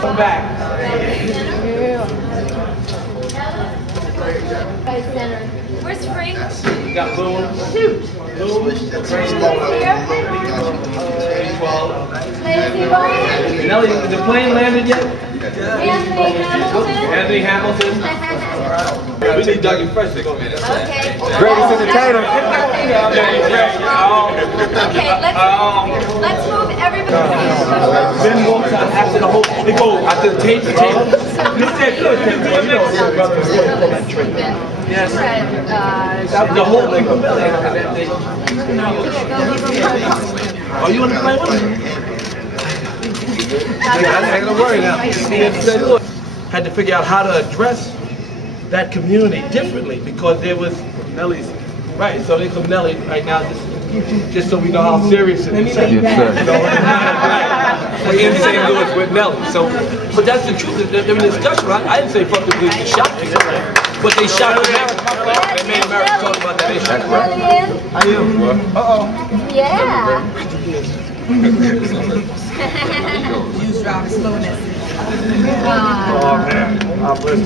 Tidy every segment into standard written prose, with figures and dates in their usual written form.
Come back. Where's Frank? You got Loon. Shoot. Loon. Nelly, is the plane landed yet? Anthony Hamilton. We need Dougie Fresh to come in. Okay. Greatest entertainer. Okay, let's move everybody. Ben walks out after the whole, they go after the tape. Yes. The whole thing from Billy. Are you on the plane with me? I ain't gonna worry now. Had to figure out how to address that community differently because there was Nelly's. Right, so they come Nelly right now just so we know how serious it is. Yes, sir. We're in St. Louis with Nelly. So, but that's the truth. There was discussion. I didn't say fuck the police, they shot people. But they shot America. They made America talk about that. They shot America. How you? Uh-oh. Yeah. Use driver slowness. Oh man, God bless you.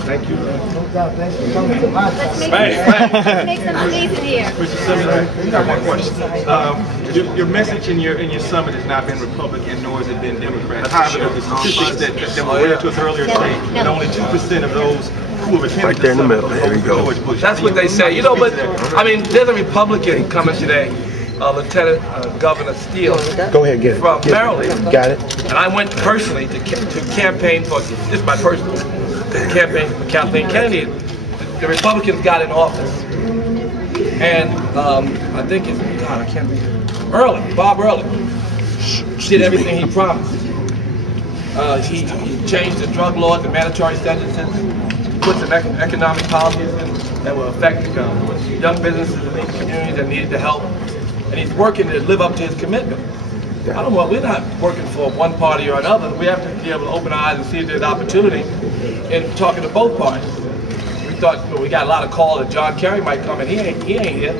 Thank you. Let's make some amazing here. Mr. Simmons, I got one question. Your message in your summit has not been Republican, nor has it been Democrat. However, the statistics that were read to us earlier say that only 2% of those who have attended right there in the middle. There we go. That's what they say. You know, but I mean, there's a Republican coming today. Lieutenant Governor Steele Go ahead, get it. from Maryland. Got it. And I went personally to campaign for, this is my personal campaign for Kathleen Kennedy. The Republicans got in office. And I think it's, God, I can't remember. Early, Bob Early, did everything he promised. He changed the drug laws, the mandatory sentences, put some economic policies in that will affect young businesses in these communities that needed the help. And he's working to live up to his commitment. I don't know, we're not working for one party or another. We have to be able to open our eyes and see if there's opportunity in talking to both parties. We thought, we got a lot of calls that John Kerry might come, and he ain't here.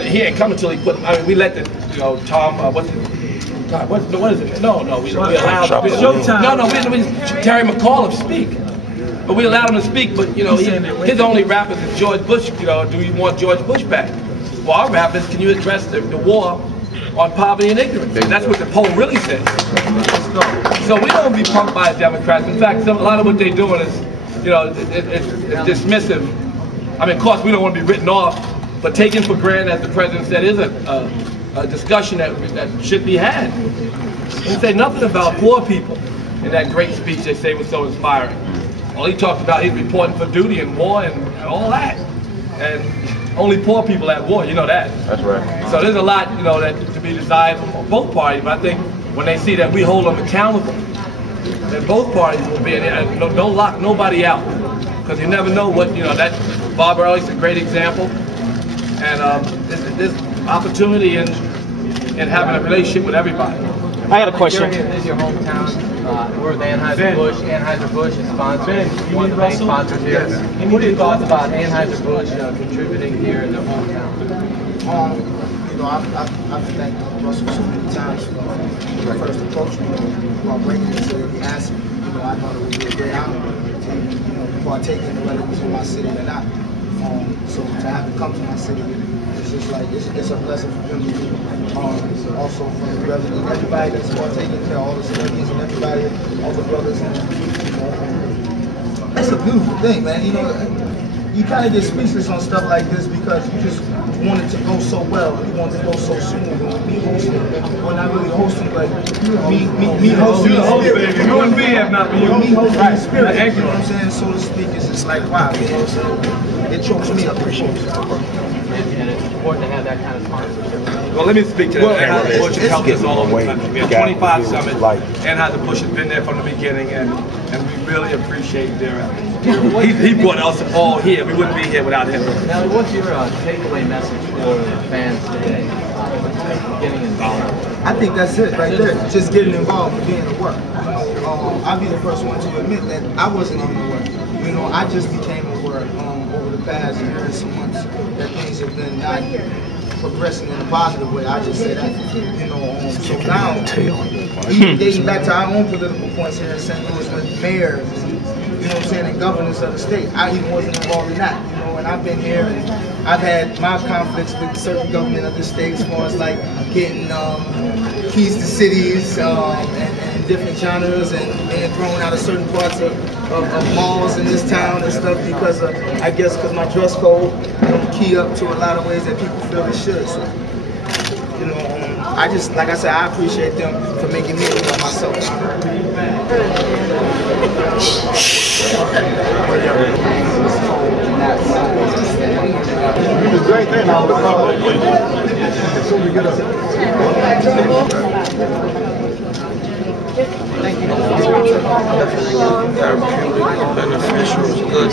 He ain't coming until he put, I mean, we let the, Tom, what is it? No, we allowed, Terry McAuliffe speak. But we allowed him to speak, but, his only rap is George Bush, do you want George Bush back? Well, our rap is, can you address the war on poverty and ignorance? And that's what the poll really says. So we don't be punked by the Democrats. In fact, a lot of what they're doing is, it's dismissive. I mean, of course, we don't want to be written off, but taken for granted, as the president said, is a discussion that should be had. He said nothing about poor people in that great speech they say was so inspiring. All he talked about, he's reporting for duty and war and all that. And only poor people at war, you know that. That's right. So there's a lot, that to be desired from both parties. But I think when they see that we hold them accountable, then both parties will be in there. Don't lock nobody out, because you never know what, that Bob Early's a great example. And there's opportunity in having a relationship with everybody. I got a question. This is your hometown. We're the Anheuser-Busch. Anheuser-Busch is sponsoring, one of the main sponsors here. What are your thoughts about Anheuser-Busch contributing here in their hometown? I've thanked Russell so many times when he first approached me about bringing this to the asset. I thought it would be a great honor to partake in it, whether it was in my city or not. So to have it come to my city, it's just like, it's a blessing for him. Also from the Reverend, everybody that's partaking there, all the celebrities and everybody, all the brothers. It's a beautiful thing, man. You kind of get speechless on stuff like this because you just want it to go so well. You want it to go so smooth. And me hosting, well, not really hosting, but me hosting the spirit. You and me have not been me hosting the spirit. You know what I'm saying? So to speak, it's just like, wow, you know what I'm saying? It chokes me up. And it's important to have that kind of sponsorship. Well, let me speak to that. Anheuser-Busch has helped us all over the country. We have 25 summits. Anheuser-Busch has been there from the beginning, and we really appreciate their efforts. He brought us all here. We wouldn't be here without him. Now, what's your takeaway message for the fans today? Getting involved. I think that's it right there. Just getting involved and being the work. I'll be the first one to admit that I wasn't on the work. I just became a over over the past year and some months that things have been not progressing in a positive way. I just say that, you know. So now, even dating back to our own political points here in St. Louis with mayors, you know what I'm saying, and governors of the state, I even wasn't involved in that, you know. And I've been here and I've had my conflicts with certain government of the state as far as like getting keys to cities and different genres and being thrown out of certain parts of malls in this town and stuff because of, I guess, because my dress code don't key up to a lot of ways that people feel it should. So, you know, I just, like I said, I appreciate them for making me feel myself. It's a great thing. As soon as we get up. Therapeutic, beneficial, good,